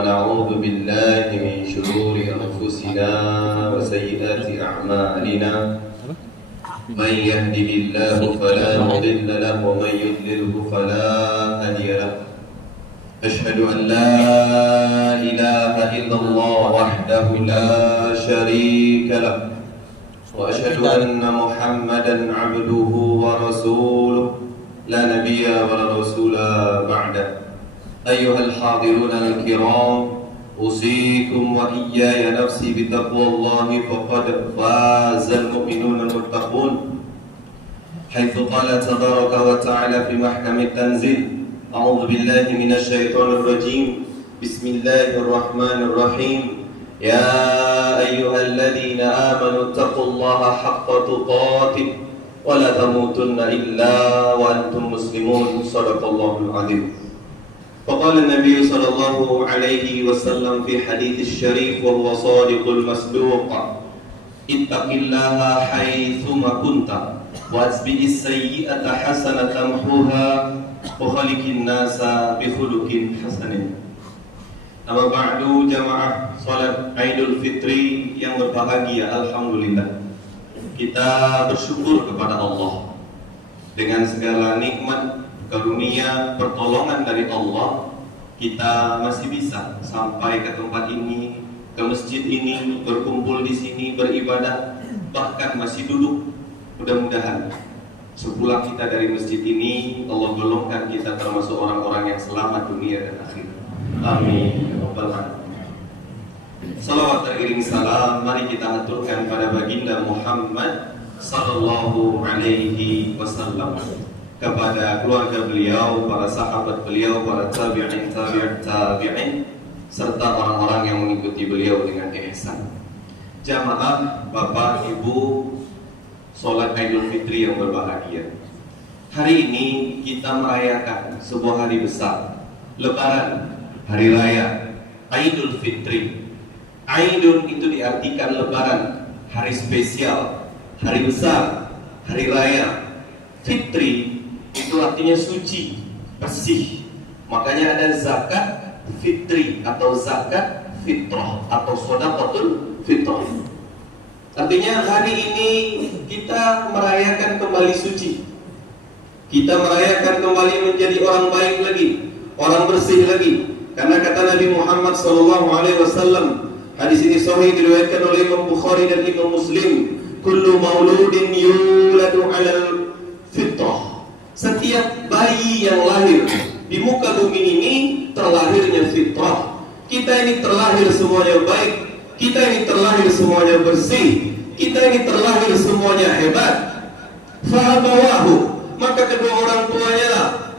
ونعوذ بالله من شرور أنفسنا وسيئات أعمالنا من يهده الله فلا مضل له ومن يضلله فلا هادي له أشهد أن لا إله إلا الله وحده لا شريك له وأشهد أن محمدا عبده ورسوله لا نبي ولا رسول بعده أيها الحاضرون الكرام أوصيكم وإياي نفسي بتقوى الله فقد فاز المؤمنون المتقون حيث قال تبارك وتعالى في محكم التنزيل أعوذ بالله من الشيطان الرجيم بسم الله الرحمن الرحيم يا أيها الذين آمنوا اتقوا الله حق تقاته ولا تموتن إلا وأنتم مسلمون صدق الله العظيم فقال النبي صلى الله عليه وسلم في حديث الشريف وهو صادق المصدوق اتق الله حيثما كنت واتبع السيئة حسنة تمحوها وخلق الناس بخلق حسن. Amma ba'du jamaah salat Idul Fitri yang berbahagia, alhamdulillah kita bersyukur kepada Allah dengan segala nikmat, karunia, pertolongan dari Allah. Kita masih bisa sampai ke tempat ini, ke masjid ini, berkumpul di sini, beribadah, bahkan masih duduk. Mudah-mudahan sepulang kita dari masjid ini, Allah golongkan kita termasuk orang-orang yang selamat dunia dan akhirat. Amin. Salawat teriring salam mari kita aturkan pada baginda Muhammad sallallahu alaihi wasallam, kepada keluarga beliau, para sahabat beliau, para tabi'in, tabi'in, serta orang-orang yang mengikuti beliau dengan ihsan. Jamaah, Bapak, Ibu, salat Idul Fitri yang berbahagia. Hari ini kita merayakan sebuah hari besar, Lebaran, hari raya Idul Fitri. Idul itu diartikan lebaran, hari spesial, hari besar, hari raya. Fitri itu artinya suci, bersih. Makanya ada zakat fitri atau zakat fitrah atau sedekahul fitrah. Artinya hari ini kita merayakan kembali suci. Kita merayakan kembali menjadi orang baik lagi, orang bersih lagi. Karena kata Nabi Muhammad SAW, hadis ini sahih diriwayatkan oleh Imam Bukhari dan Imam Muslim, kullu mauludin yuladu 'alal fitrah. Setiap bayi yang lahir di muka bumi ini terlahirnya fitrah. Kita ini terlahir semuanya baik, kita ini terlahir semuanya bersih, kita ini terlahir semuanya hebat. Fa'abawahu, maka kedua orang tuanya,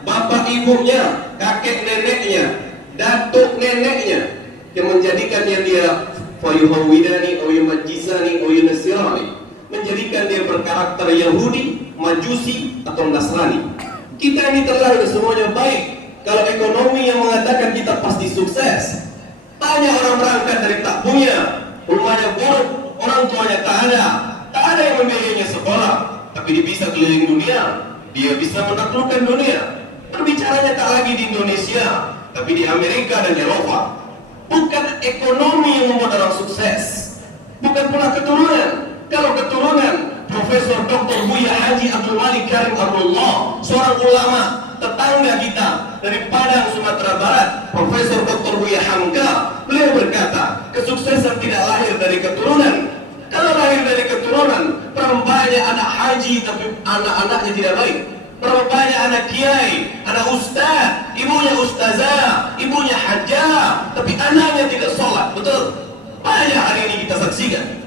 bapak ibunya, kakek neneknya, datuk neneknya, yang menjadikannya dia fayuhawidani aw yumajjisani aw yunasirani, menjadikan dia berkarakter Yahudi, Majusi atau Nasrani. Kita ini terlahir semuanya baik. Kalau ekonomi yang mengatakan kita pasti sukses, tanya orang berangkat dari tak punya, rumahnya buruk, orang tuanya tak ada yang membiayainya sekolah, tapi dia bisa keliling dunia, dia bisa menaklukkan dunia. Berbicaranya tak lagi di Indonesia, tapi di Amerika dan Eropa. Bukan ekonomi yang membuat orang sukses, bukan pula keturunan. Kalau keturunan, Profesor Dr. Buya Haji Abdul Malik Karim Abdullah, seorang ulama tetangga kita dari Padang, Sumatera Barat, Profesor Dr. Buya Hamka, beliau berkata, kesuksesan tidak lahir dari keturunan. Kalau lahir dari keturunan, berapa banyak anak haji tapi anak-anaknya tidak baik. Berapa banyak anak kiai, anak ustaz, ibunya ustazah, ibunya hajjah, tapi anaknya tidak sholat. Betul? Banyak hari ini kita saksikan.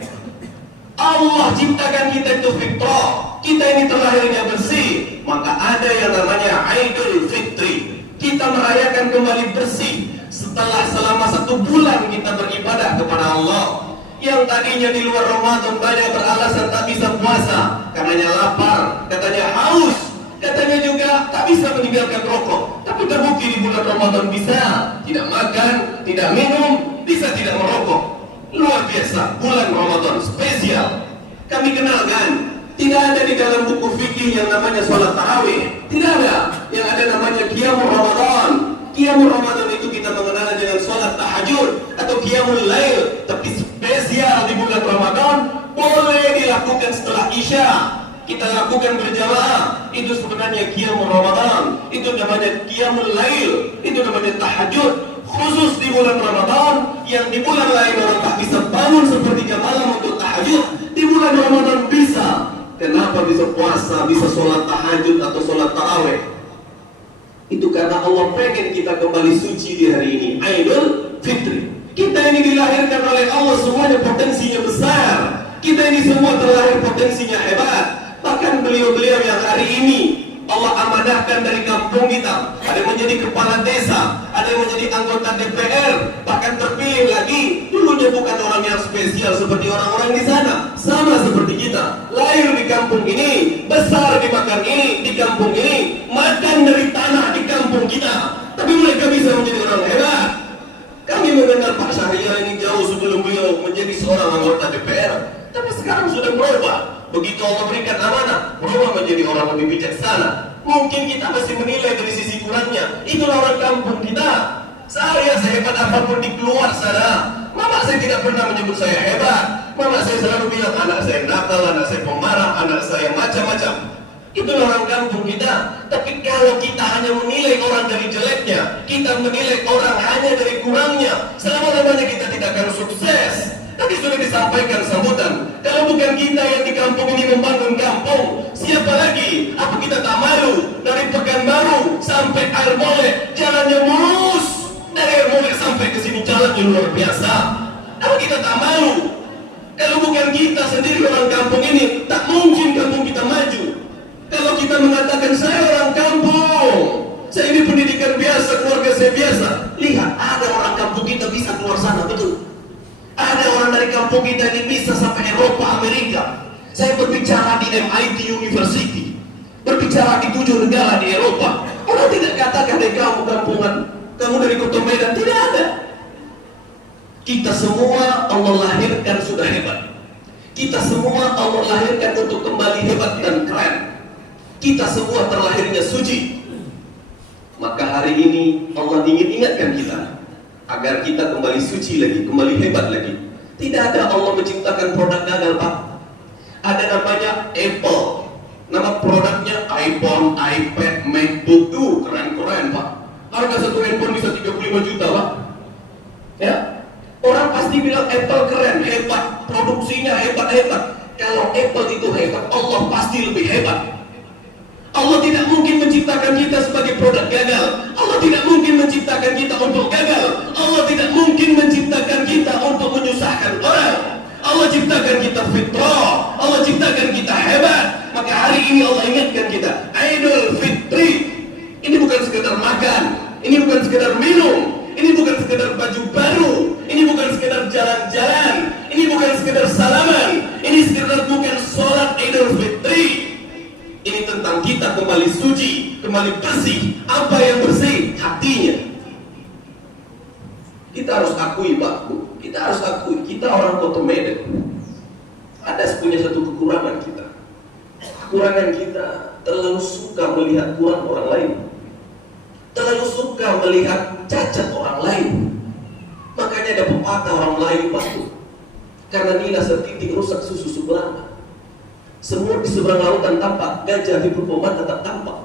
Allah ciptakan kita itu fitrah, kita ini terlahirnya bersih. Maka ada yang namanya Idul Fitri. Kita merayakan kembali bersih setelah selama 1 bulan kita beribadah kepada Allah. Yang tadinya di luar Ramadan banyak beralasan tak bisa puasa, katanya lapar, katanya haus, katanya juga tak bisa meninggalkan rokok. Tapi terbukti di bulan Ramadan bisa tidak makan, tidak minum, bisa tidak merokok. Luar biasa, bulan Ramadan spesial. Kami kenalkan, tidak ada di dalam buku fikih yang namanya sholat tarawih. Tidak ada. Yang ada namanya qiyamul Ramadan. Qiyamul Ramadan itu kita kita mengenal dengan sholat tahajud atau qiyamul lail, tapi spesial di bulan Ramadan boleh dilakukan setelah Isya. Kita lakukan berjamaah, itu sebenarnya qiyamul Ramadan, itu namanya qiyamul lail, itu namanya tahajud. Khusus di bulan Ramadan, yang di bulan lain orang tak bisa bangun sepertiga malam untuk tahajud, di bulan Ramadan bisa. Kenapa bisa puasa, bisa sholat tahajud atau sholat tarawih? Itu karena Allah pengen kita kembali suci di hari ini, Idul Fitri. Kita ini dilahirkan oleh Allah, semuanya potensinya besar. Kita ini semua terlahir potensinya hebat. Bahkan beliau-beliau yang hari ini Allah amanahkan dari kampung kita, ada yang menjadi kepala desa, ada yang menjadi anggota DPR, bahkan terpilih lagi. Dulunya bukan orang yang spesial seperti orang-orang di sana, sama seperti kita, lahir di kampung ini, besar di makan ini, di kampung ini, makan dari tanah di kampung kita, tapi mereka bisa menjadi orang hebat. Kami mengenal Pak Syahrial ini jauh sebelum beliau menjadi seorang anggota DPR, tapi sekarang sudah berubah. Begitu Allah berikan amanah, berubah menjadi orang lebih bijaksana. Mungkin kita masih menilai dari sisi kurangnya. Itulah orang kampung kita. Saya sehebat apapun di keluar sana, mama saya tidak pernah menyebut saya hebat. Mama saya selalu bilang anak saya nakal, anak saya pemarah, anak saya macam-macam. Itulah orang kampung kita. Tapi kalau kita hanya menilai orang dari jeleknya, kita menilai orang hanya dari kurangnya, selama-lamanya kita tidak akan sukses. Tadi sudah disampaikan sambutan, kalau bukan kita yang di kampung ini membangun kampung, siapa lagi? Apa kita tak malu? Dari Pekanbaru sampai Airboleh, jalannya mulus. Dari Airboleh sampai ke sini jalannya luar biasa. Apa kita tak malu? Kalau bukan kita sendiri orang kampung ini, tak mungkin kampung kita maju. Kalau kita mengatakan saya orang kampung, saya ini pendidikan biasa, keluarga saya biasa, lihat ada orang kampung kita bisa keluar sana, betul. Ada orang dari kampung kita ini bisa sampai Eropa, Amerika. Saya berbicara di MIT University, berbicara di 7 negara di Eropa. Orang tidak katakan dari kamu kampungan, kamu dari Kota Medan, tidak ada. Kita semua Allah lahirkan sudah hebat. Kita semua Allah lahirkan untuk kembali hebat dan keren. Kita semua terlahirnya suci. Maka hari ini Allah ingin ingatkan kita agar kita kembali suci lagi, kembali hebat lagi. Tidak ada Allah menciptakan produk gagal, Pak. Ada namanya Apple, nama produknya iPhone, iPad, MacBook, tuh keren-keren, Pak. Harga satu handphone bisa 35 juta, Pak. Ya, orang pasti bilang Apple keren, hebat, produksinya hebat-hebat. Kalau Apple itu hebat, Allah pasti lebih hebat. Allah tidak mungkin menciptakan kita sebagai produk gagal. Allah tidak mungkin menciptakan kita untuk gagal. Allah tidak mungkin menciptakan kita untuk menyusahkan orang. Allah ciptakan kita fitrah. Allah ciptakan kita hebat. Maka hari ini Allah ingatkan kita, Idul Fitri. Ini bukan sekedar makan, ini bukan sekedar minum, ini bukan sekedar baju baru, ini bukan sekedar jalan-jalan, ini bukan sekedar salaman, ini sekedar bukan sholat Idul Fitri. Ini tentang kita kembali suci, kembali bersih. Apa yang bersih? Hatinya. Kita harus akui, Pak, Bu. Kita harus akui, kita orang Kota Medan. Ada punya satu kekurangan kita. Kekurangan kita terlalu suka melihat kurang orang lain, terlalu suka melihat cacat orang lain. Makanya ada pepatah orang lain, Pak, Bu. Karena nila setitik rusak susu sebelah. Semut di seberang lautan tampak, gajah di perpoman tetap tampak.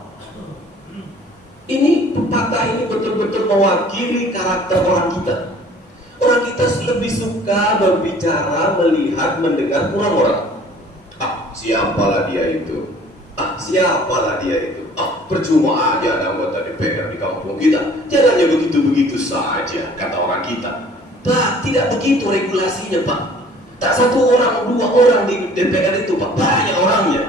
Ini pepatah ini betul-betul mewakili karakter orang kita. Orang kita lebih suka berbicara, melihat, mendengar kurang orang. Ah, siapalah dia itu? Ah, siapalah dia itu? Ah, percuma aja ada anggota DPR di kampung kita. Jalannya begitu-begitu saja, kata orang kita. Pak, tidak begitu regulasinya, Pak. Tak satu orang, 2 orang di DPR itu, Pak, banyak orangnya.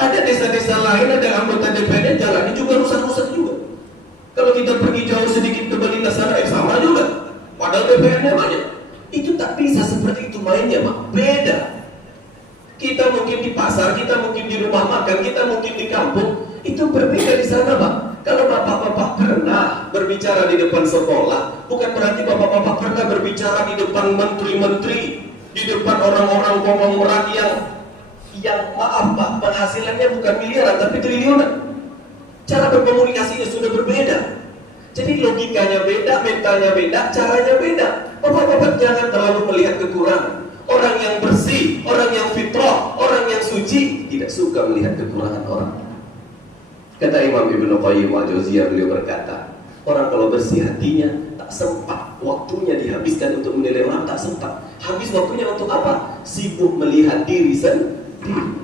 Ada desa-desa lain, ada anggota DPR jalannya juga rusak-rusak juga. Kalau kita pergi jauh sedikit ke Balinda sana, sama juga. Padahal DPR-nya banyak. Itu tak bisa seperti itu mainnya, Pak. Beda. Kita mungkin di pasar, kita mungkin di rumah makan, kita mungkin di kampung. Itu berbeda di sana, Pak. Kalau bapak-bapak pernah berbicara di depan sekolah, bukan berarti bapak-bapak pernah berbicara di depan menteri-menteri, di depan orang-orang konglomerat yang maaf, Pak, penghasilannya bukan miliaran tapi triliunan. Cara berkomunikasinya sudah berbeda. Jadi logikanya beda, mentalnya beda, caranya beda. Bapak-bapak jangan terlalu melihat kekurangan. Orang yang bersih, orang yang fitrah, orang yang suci tidak suka melihat kekurangan orang. Kata Imam Ibnu Qayyim al-Jauziyah, beliau berkata, orang kalau bersih hatinya tak sempat waktunya dihabiskan untuk menilai orang, tak sempat. Habis waktunya untuk apa? Sibuk melihat diri sendiri.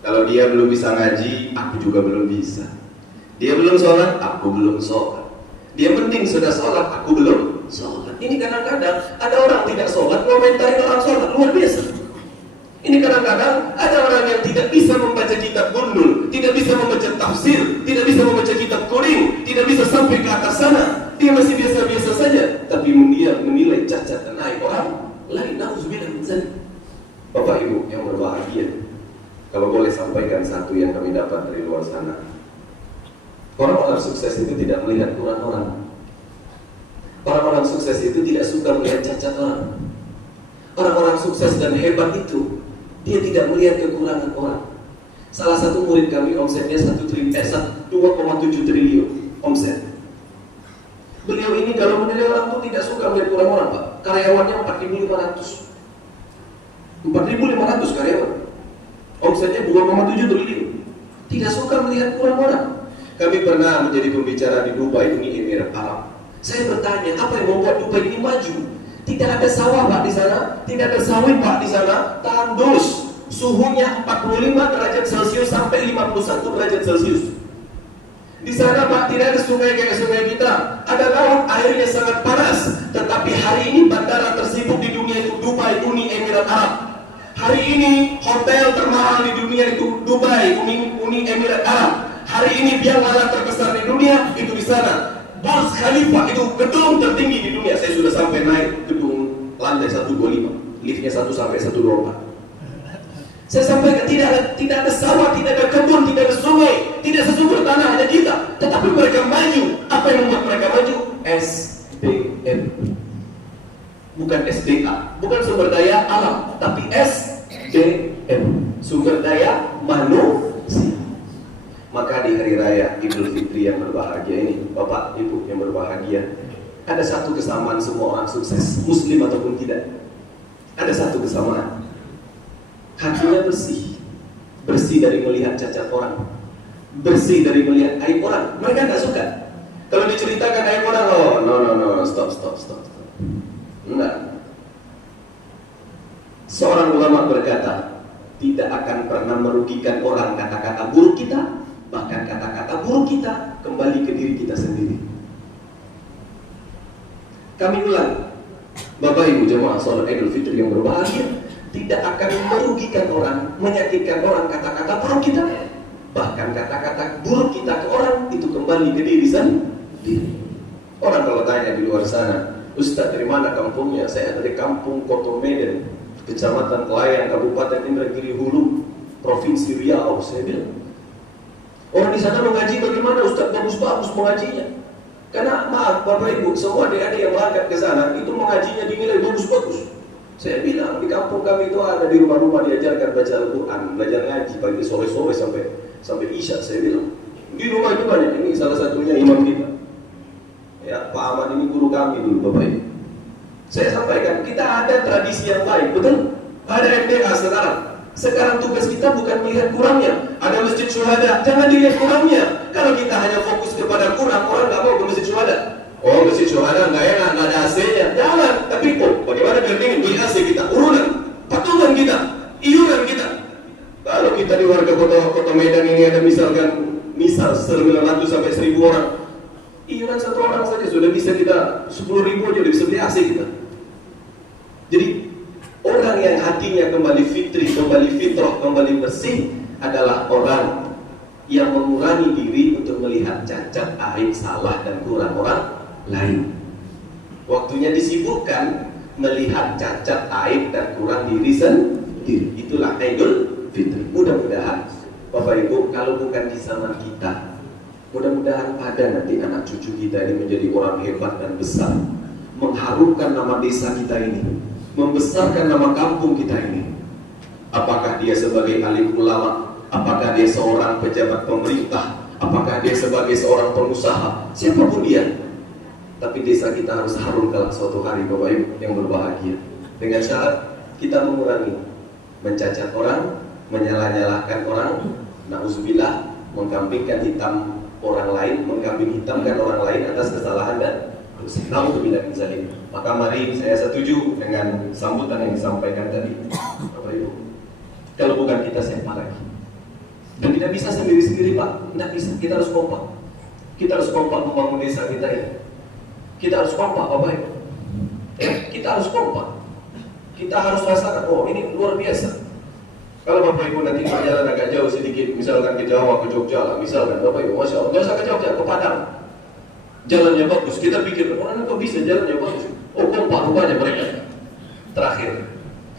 Kalau dia belum bisa ngaji, aku juga belum bisa. Dia belum sholat, aku belum sholat. Dia penting sudah sholat, aku belum sholat. Ini kadang-kadang ada orang tidak sholat, komentarin orang sholat, luar biasa. Ini kadang-kadang ada orang yang tidak bisa membaca kitab Gundul, tidak bisa membaca tafsir, tidak bisa membaca kitab Qorim, tidak bisa sampai ke atas sana. Dia masih biasa-biasa saja, tapi dia menilai cacat dan aib orang lain. Nauzubillah min dzalik. Bapak Ibu yang berbahagia, kalau boleh sampaikan satu yang kami dapat dari luar sana. Orang-orang sukses itu tidak melihat kurang orang. Orang-orang sukses itu tidak suka melihat cacat orang. Orang-orang sukses dan hebat itu dia tidak melihat kekurangan orang. Salah satu murid kami omsetnya 2,7 triliun omset. Beliau ini kalau menilai orang itu tidak suka melihat kurang orang, Pak. Karyawannya 4.500. 4.500 karyawan. Omsetnya 2,7 triliun. Tidak suka melihat kurang orang. Kami pernah menjadi pembicara di Dubai, Uni Emirat Arab. Saya bertanya, apa yang membuat Dubai ini maju? Tidak ada sawah, Pak, di sana. Tidak ada sawit, Pak, di sana. Tandus. Suhunya 45 derajat Celcius sampai 51 derajat Celcius. Di sana, Pak, tidak ada sungai kayak sungai kita. Ada laut, airnya sangat panas. Tetapi hari ini bandara tersibuk di dunia itu Dubai, Uni Emirat Arab. Hari ini hotel termahal di dunia itu Dubai, Uni Emirat Arab. Hari ini biangala terbesar di dunia itu di sana. Burj Khalifa itu gedung tertinggi di dunia. Saya sudah sampai naik gedung lantai 125, liftnya 1 sampai 124. Saya sampaikan tidak ada sawah, tidak ada kebun, tidak ada sungai, tidak sesumber tanah, hanya kita. Tetapi mereka maju. Apa yang membuat mereka maju? SDM, bukan SDA, bukan sumber daya alam, tapi SDM, sumber daya manusia. Maka di hari raya Idul Fitri yang berbahagia ini, Bapak Ibu yang berbahagia, ada satu kesamaan semua orang sukses, muslim ataupun tidak. Ada satu kesamaan, hatinya bersih. Bersih dari melihat cacat orang, bersih dari melihat aib orang. Mereka gak suka kalau diceritakan aib orang. Oh no, stop. Enggak. Seorang ulama berkata, tidak akan pernah merugikan orang kata-kata buruk kita. Bahkan kata-kata buruk kita kembali ke diri kita sendiri. Kami ulang, Bapak Ibu jemaah salat Idul Fitri yang berbahagia, tidak akan merugikan orang, menyakitkan orang kata-kata buruk kita. Bahkan kata-kata buruk kita ke orang itu kembali ke diri sendiri. Orang kalau tanya di luar sana, Ustaz dari mana kampungnya? Saya dari kampung Koto Medan, Kecamatan Kelayan, Kabupaten Indragiri Hulu, Provinsi Riau. Saya bilang, orang di sana mengaji bagaimana Ustaz? Bagus-bagus mengajinya. Karena maaf Bapak Ibu, semua adik-adik yang berangkat ke sana itu mengajinya dinilai bagus-bagus. Saya bilang di kampung kami itu ada di rumah-rumah diajarkan baca Al-Quran, belajar ngaji pagi sore-sore sampai Isya. Saya bilang di rumah itu banyak. Ini salah satunya imam kita. Ya, Pak Ahmad ini guru kami dulu Bapak Ibu. Saya sampaikan kita ada tradisi yang baik, betul? Ada MDA sekarang tugas kita bukan melihat kurangnya. Ada masjid syuhada, jangan dilihat kurangnya. Kalau kita hanya fokus kepada kurang, orang nggak mau ke masjid syuhada. Oh, masjid syuhada nggak enak, nggak ada AC-nya. Jangan. Tapi bagaimana biar dingin? Beli AC kita, urunan, patungan kita, iuran kita. Kalau kita di warga kota Medan ini ada misal 900 sampai 1000 orang, iuran satu orang saja sudah bisa kita 10.000 aja udah bisa beli AC kita. Jadi orang yang hatinya kembali fitri, kembali fitrah, kembali bersih adalah orang yang mengurangi diri untuk melihat cacat, aib, salah dan kurang orang lain. Waktunya disibukkan melihat cacat, aib dan kurang diri sendiri. Itulah Idul Fitri. Mudah-mudahan Bapak Ibu, kalau bukan di zaman kita, mudah-mudahan ada nanti anak cucu kita ini menjadi orang hebat dan besar, mengharumkan nama desa kita ini, membesarkan nama kampung kita ini. Apakah dia sebagai alim ulama, apakah dia seorang pejabat pemerintah, apakah dia sebagai seorang pengusaha, siapapun dia. Tapi desa kita harus harum kelak suatu hari, Bapak Ibu yang berbahagia. Dengan syarat kita mengurangi mencacat orang, menyalah-nyalahkan orang, na'udzubillah, mengkambingkan hitam orang lain, mengkambing hitamkan orang lain atas kesalahan dan na'udzubillah min zalim. Maka mari saya setuju dengan sambutan yang disampaikan tadi, Bapak Ibu. Kalau bukan kita, siapa lagi? Dan tidak bisa sendiri-sendiri, Pak. Tidak bisa. Kita harus kompak. Kita harus kompak membangun desa kita ini. Kita harus kompak, Bapak Ibu. Kita harus kompak. Kita harus rasakan, oh ini luar biasa. Kalau Bapak Ibu nanti berjalan agak jauh sedikit, misalkan ke Jawa, ke Jogja lah, misalkan Bapak Ibu, Masya Allah, biasa ke Jogja, ke Padang, jalannya bagus, kita pikir, orang kok bisa jalannya bagus? Oh kompak rupanya mereka. Terakhir,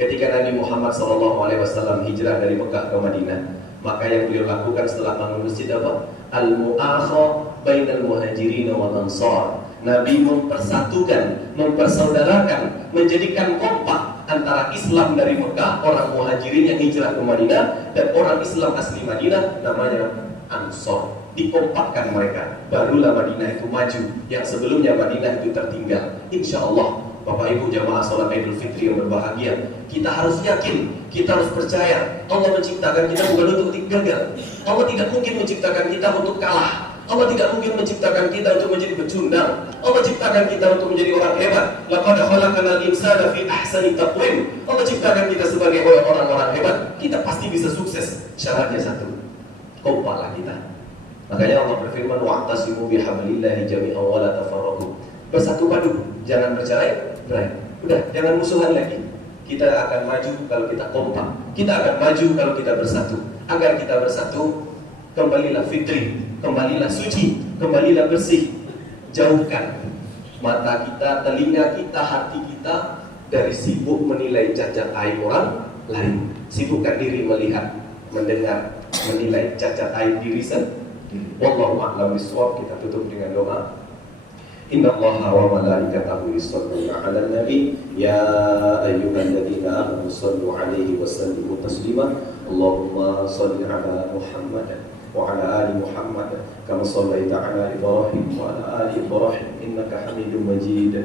ketika Nabi Muhammad SAW hijrah dari Mekah ke Madinah, maka yang beliau lakukan setelah bangun masjid apa? Al-mu'akha bainal muhajirin wal ansar. Nabi mempersatukan, mempersaudarakan, menjadikan kompak antara Islam dari Mekah, orang muhajirin yang hijrah ke Madinah, dan orang Islam asli Madinah, namanya Ansor. Dikompakkan mereka, barulah Madinah itu maju. Yang sebelumnya Madinah itu tertinggal. Insya Allah, Bapak Ibu jamaah sholat Idul Fitri yang berbahagia, kita harus yakin, kita harus percaya Allah menciptakan kita bukan untuk gagal. Allah tidak mungkin menciptakan kita untuk kalah. Allah tidak mungkin menciptakan kita untuk menjadi pecundang. Allah ciptakan kita untuk menjadi orang hebat. Laqad khalaqnal insana fi ahsani taqwim. Allah ciptakan kita sebagai orang-orang hebat. Kita pasti bisa sukses. Syaratnya satu, kompaklah kita. Makanya Allah berfirman, wa'tasimu bihablillahi jami'an wa la tafarraqu. Bersatu padu, jangan bercerai berai. Udah, jangan musuhan lagi. Kita akan maju kalau kita kompak. Kita akan maju kalau kita bersatu. Agar kita bersatu, kembalilah fitri, kembalilah suci, kembalilah bersih. Jauhkan mata kita, telinga kita, hati kita dari sibuk menilai cacat aib orang lain. Sibukkan diri melihat, mendengar, menilai cacat aib diri sendiri. Wallahu a'lam bishawab. Kita tutup dengan doa. Innallaha wa malaikatahu yusholluna 'alan nabi ya ayyuhalladzina amanu shallu 'alaihi wa sallimu taslima. Allahumma shalli 'ala Muhammad wa 'ala ali Muhammad kama shallaita 'ala Ibrahim wa 'ala ali Ibrahim innaka Hamidum Majid.